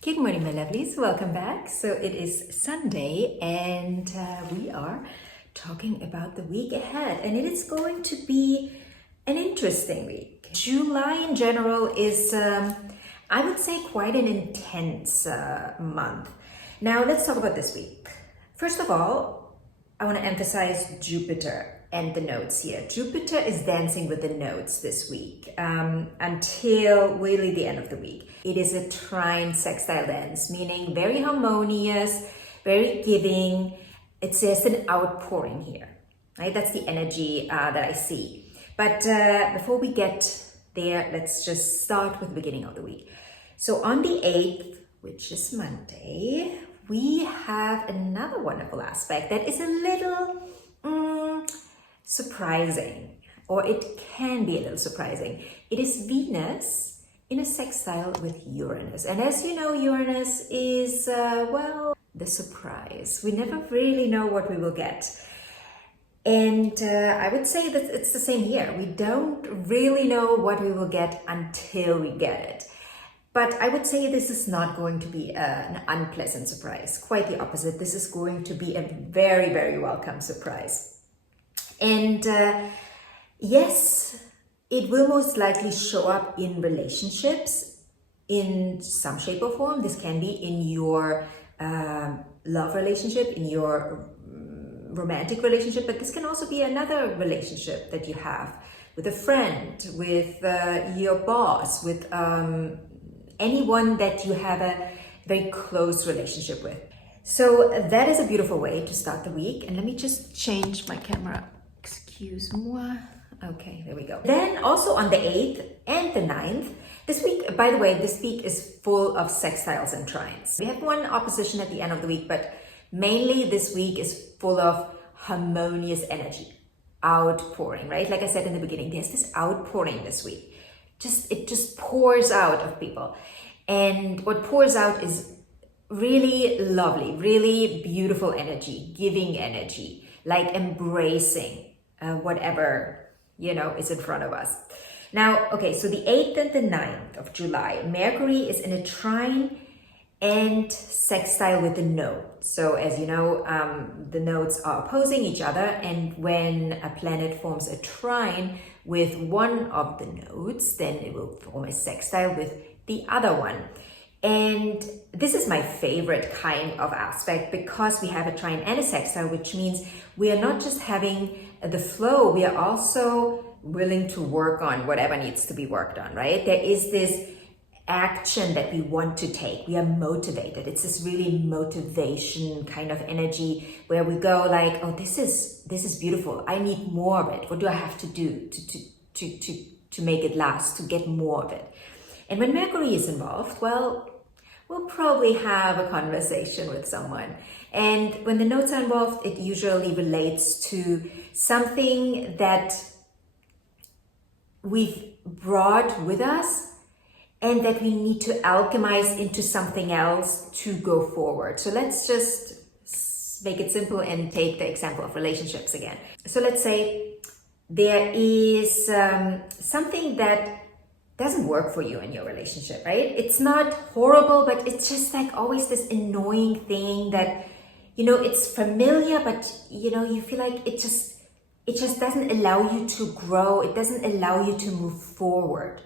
Good morning, my lovelies. Welcome back. So it is Sunday and we are talking about the week ahead, and it is going to be an interesting week. July in general is, I would say, quite an intense month. Now let's talk about this week. First of all, I want to emphasize Jupiter and the nodes here. Jupiter is dancing with the nodes this week until really the end of the week. It is a trine sextile dance, meaning very harmonious, very giving. It's just an outpouring here, right? That's the energy that I see. But before we get there, let's just start with the beginning of the week. So on the 8th, which is Monday, we have another wonderful aspect that is a little surprising, or it can be a little surprising. It is Venus in a sextile with Uranus. And as you know, Uranus is, well, the surprise. We never really know what we will get. And I would say that it's the same here. We don't really know what we will get until we get it. But I would say this is not going to be an unpleasant surprise. Quite the opposite. This is going to be a very, very welcome surprise. And yes, it will most likely show up in relationships in some shape or form. This can be in your love relationship, in your romantic relationship, but this can also be another relationship that you have with a friend, with your boss, with anyone that you have a very close relationship with. So that is a beautiful way to start the week. And let me just change my camera. Excuse-moi. Okay, there we go. Then also on the 8th and the 9th, this week, by the way, this week is full of sextiles and trines. We have one opposition at the end of the week, but mainly this week is full of harmonious energy, outpouring, right? Like I said in the beginning, there's this outpouring this week. It just pours out of people. And what pours out is really lovely, really beautiful energy, giving energy, like embracing whatever, is in front of us. Now, okay, so the 8th and the 9th of July, Mercury is in a trine and sextile with the node. So as you know, the nodes are opposing each other, and when a planet forms a trine with one of the nodes, then it will form a sextile with the other one. And this is my favorite kind of aspect because we have a trine and a sextile, which means we are not just having the flow, we are also willing to work on whatever needs to be worked on, right? There is this action that we want to take. We are motivated. It's this really motivation kind of energy where we go like, oh, this is beautiful. I need more of it. What do I have to do to make it last, to get more of it? And when Mercury is involved, well, we'll probably have a conversation with someone. And when the nodes are involved, it usually relates to something that we've brought with us and that we need to alchemize into something else to go forward. So let's just make it simple and take the example of relationships again. So let's say there is something that doesn't work for you in your relationship, right? It's not horrible, but it's just like always this annoying thing that, it's familiar, but you feel like it just doesn't allow you to grow. It doesn't allow you to move forward.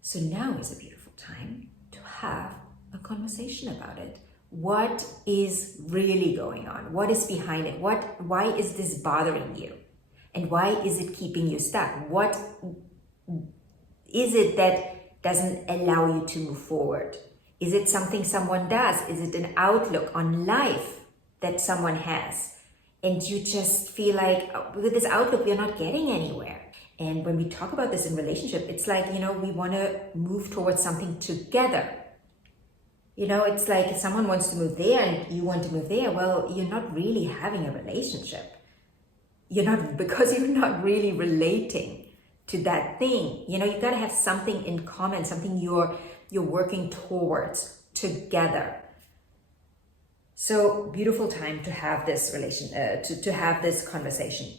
So now is a beautiful time to have a conversation about it. What is really going on? What is behind it? Why is this bothering you? And why is it keeping you stuck? What is it that doesn't allow you to move forward? Is it something someone does? Is it an outlook on life that someone has? And you just feel like with this outlook, we're not getting anywhere. And when we talk about this in relationship, it's like, we want to move towards something together. It's like if someone wants to move there and you want to move there, well, you're not really having a relationship. Because you're not really relating to that thing. You got to have something in common, something you're working towards together. So beautiful time to have this to have this conversation.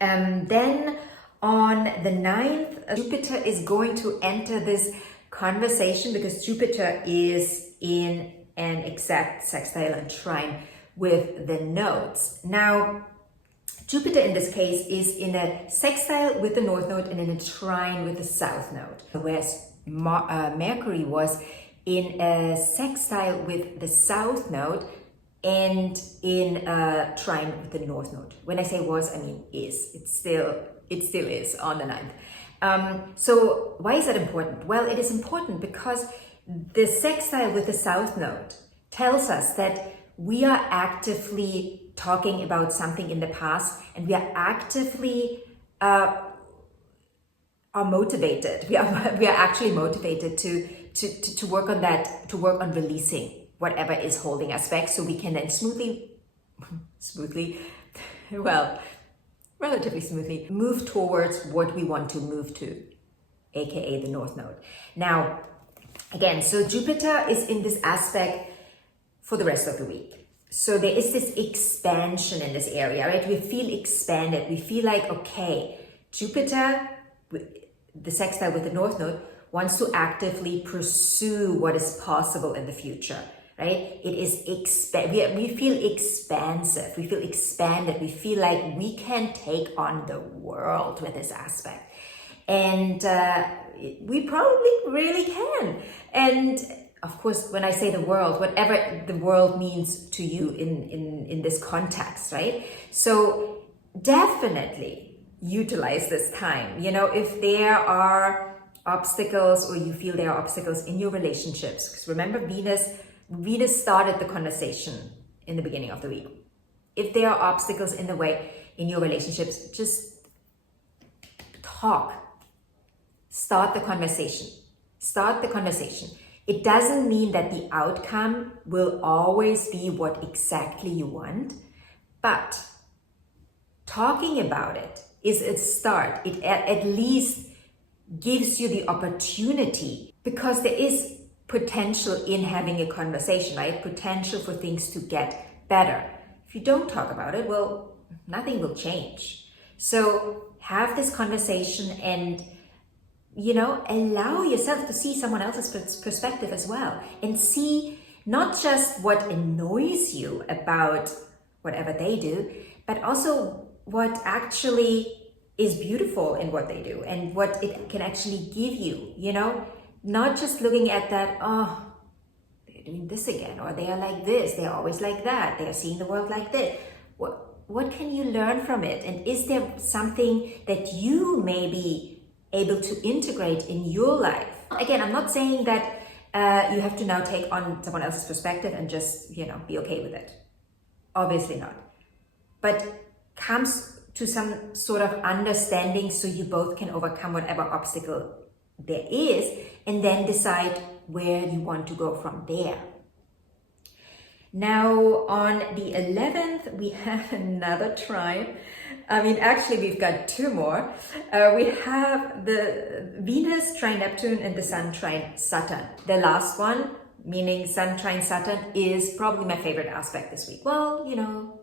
Then on the 9th, Jupiter is going to enter this conversation because Jupiter is in an exact sextile and trine with the nodes. Now, Jupiter in this case is in a sextile with the north node and in a trine with the south node, whereas Mercury was in a sextile with the south node and in a trine with the north node. When I say was, I mean is. It still is on the 9th. So why is that important? Well, it is important because the sextile with the south node tells us that we are actively talking about something in the past, and we are actively are motivated. We are actually motivated to work on that, to work on releasing whatever is holding us back, so we can then relatively smoothly move towards what we want to move to, aka the north node. Now, again, so Jupiter is in this aspect for the rest of the week. So there is this expansion in this area, right? We feel expanded. We feel like, okay, Jupiter, the sextile with the north node, wants to actively pursue what is possible in the future, right? It is we feel expansive. We feel expanded. We feel like we can take on the world with this aspect. And we probably really can. And of course, when I say the world, whatever the world means to you in this context, right? So definitely utilize this time. You know, if there are obstacles or you feel there are obstacles in your relationships, because remember Venus started the conversation in the beginning of the week. If there are obstacles in the way in your relationships, just talk. Start the conversation. Start the conversation. It doesn't mean that the outcome will always be what exactly you want, but talking about it is a start. It at least gives you the opportunity, because there is potential in having a conversation, right? Potential for things to get better. If you don't talk about it, well, nothing will change. So have this conversation and, you know, allow yourself to see someone else's perspective as well, and see not just what annoys you about whatever they do, but also what actually is beautiful in what they do and what it can actually give you, you know, not just looking at that, oh, they're doing this again, or they are like this, they're always like that, they're seeing the world like this. What can you learn from it? And is there something that you may be able to integrate in your life? Again, I'm not saying that you have to now take on someone else's perspective and just, you know, be okay with it. Obviously not. But comes to some sort of understanding so you both can overcome whatever obstacle there is, and then decide where you want to go from there. Now, on the 11th, we have another trine. I mean, actually, we've got two more. We have the Venus trine Neptune and the Sun trine Saturn. The last one, meaning Sun trine Saturn, is probably my favorite aspect this week. Well, you know,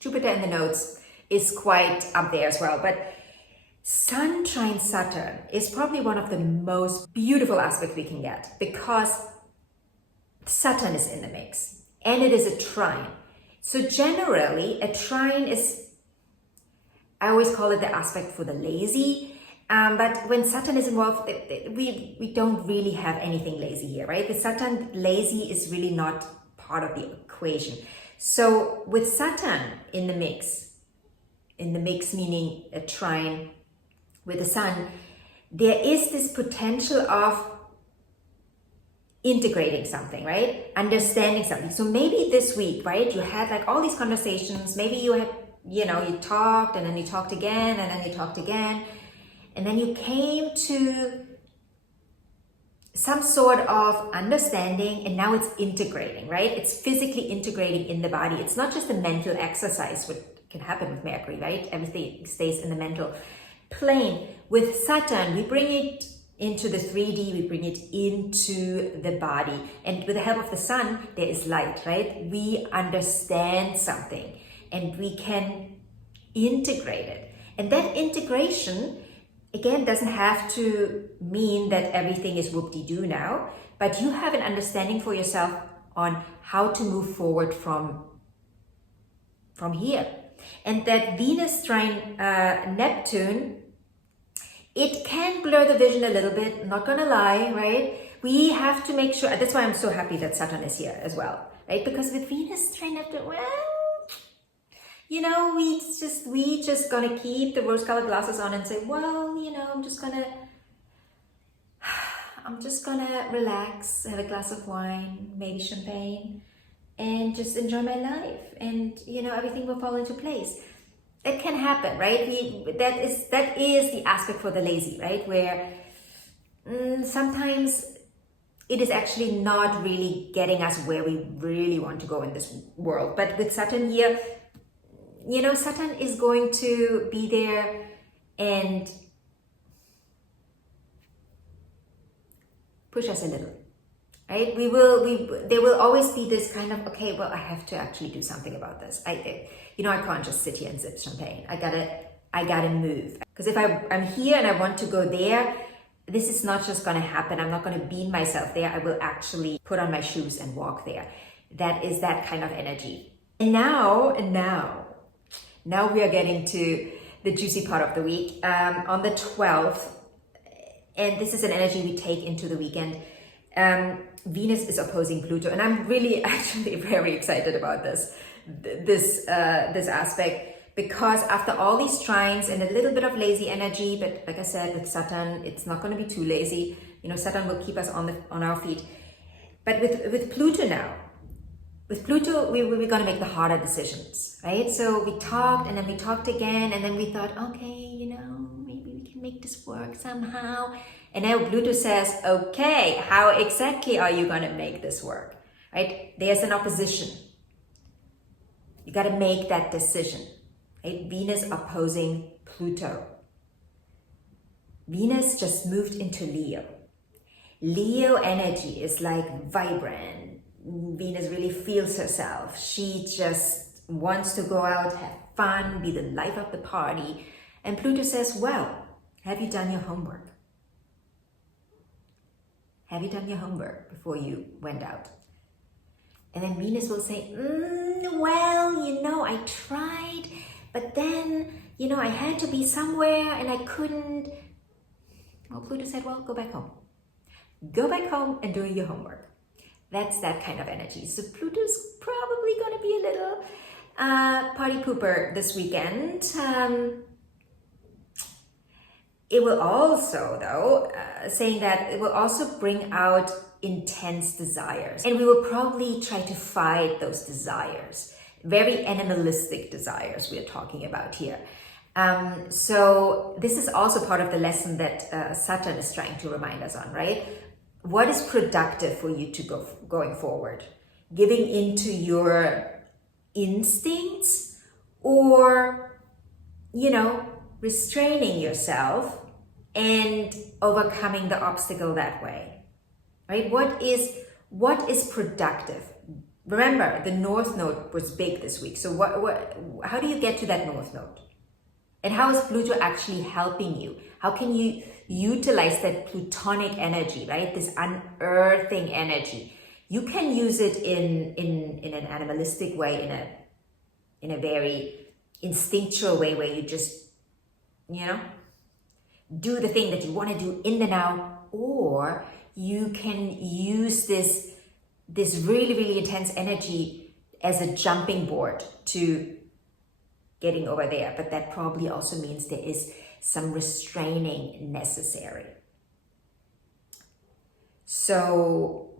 Jupiter in the nodes is quite up there as well, but Sun trine Saturn is probably one of the most beautiful aspects we can get, because Saturn is in the mix and it is a trine. So generally, a trine is, I always call it the aspect for the lazy, but when Saturn is involved, we don't really have anything lazy here, right? The Saturn lazy is really not part of the equation. So with Saturn in the mix meaning a trine with the Sun, there is this potential of integrating something, right? Understanding something. So maybe this week, right, you had like all these conversations, maybe you had, you know, you talked and then you talked again and then you talked again, and then you came to some sort of understanding, and now it's integrating, right? It's physically integrating in the body. It's not just a mental exercise, which can happen with Mercury, right? Everything stays in the mental plane. With Saturn, we bring it into the 3D, we bring it into the body. And with the help of the Sun, there is light, right? We understand something and we can integrate it. And that integration again, doesn't have to mean that everything is whoop-de-doo now, but you have an understanding for yourself on how to move forward from here. And that Venus trine Neptune, it can blur the vision a little bit, not gonna lie, right? We have to make sure, that's why I'm so happy that Saturn is here as well, right? Because with Venus trine Neptune, well, you know, we just gonna keep the rose-colored glasses on and say, well, you know, I'm just gonna relax, have a glass of wine, maybe champagne, and just enjoy my life, and you know, everything will fall into place. It can happen, right? That is the aspect for the lazy, right? Where sometimes it is actually not really getting us where we really want to go in this world. But with Saturn here, you know, Saturn is going to be there and push us a little, right? There will always be this kind of, okay, well, I have to actually do something about this. I can't just sit here and sip champagne. I gotta move. Because if I'm here and I want to go there, this is not just gonna happen. I'm not gonna beam myself there. I will actually put on my shoes and walk there. That is that kind of energy. And now we are getting to the juicy part of the week. On the 12th, and this is an energy we take into the weekend, Venus is opposing Pluto, and I'm really actually very excited about this aspect, because after all these trines and a little bit of lazy energy, but like I said, with Saturn, it's not going to be too lazy. You know, Saturn will keep us on our feet. But with Pluto now, with Pluto, we're going to make the harder decisions, right? So we talked, and then we talked again, and then we thought, okay, you know, maybe we can make this work somehow. And now Pluto says, okay, how exactly are you going to make this work, right? There's an opposition. You got to make that decision, right? Venus opposing Pluto. Venus just moved into Leo. Leo energy is like vibrant. Venus really feels herself. She just wants to go out, have fun, be the life of the party. And Pluto says, well, have you done your homework? Have you done your homework before you went out? And then Venus will say, well, you know, I tried, but then, you know, I had to be somewhere and I couldn't. Well, Pluto said, well, go back home. Go back home and do your homework. That's that kind of energy. So Pluto's probably going to be a little party pooper this weekend. It will also, though, saying that it will also bring out intense desires. And we will probably try to fight those desires. Very animalistic desires we're talking about here. So this is also part of the lesson that Saturn is trying to remind us on, right? What is productive for you to going forward? Giving into your instincts, or, you know, restraining yourself and overcoming the obstacle that way, right? What is productive? Remember, the North Node was big this week. So how do you get to that North Node? And how is Pluto actually helping you? How can you utilize that Plutonic energy, right? This unearthing energy. You can use it in an animalistic way, in a very instinctual way, where you just, you know, do the thing that you want to do in the now, or you can use this really, really intense energy as a jumping board to getting over there. But that probably also means there is some restraining necessary. So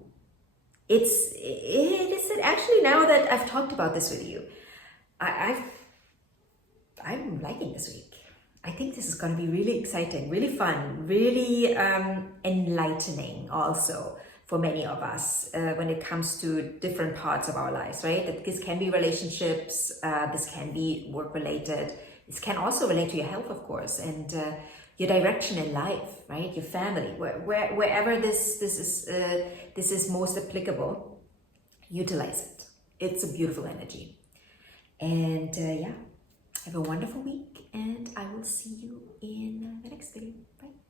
it is actually, now that I've talked about this with you, I'm liking this week. I think this is going to be really exciting, really fun, really enlightening also for many of us when it comes to different parts of our lives, right? That this can be relationships, this can be work-related, this can also relate to your health, of course, and your direction in life, right? Your family, wherever this is most applicable, utilize it. It's a beautiful energy. And yeah, Have a wonderful week, and I will see you in the next video. Bye.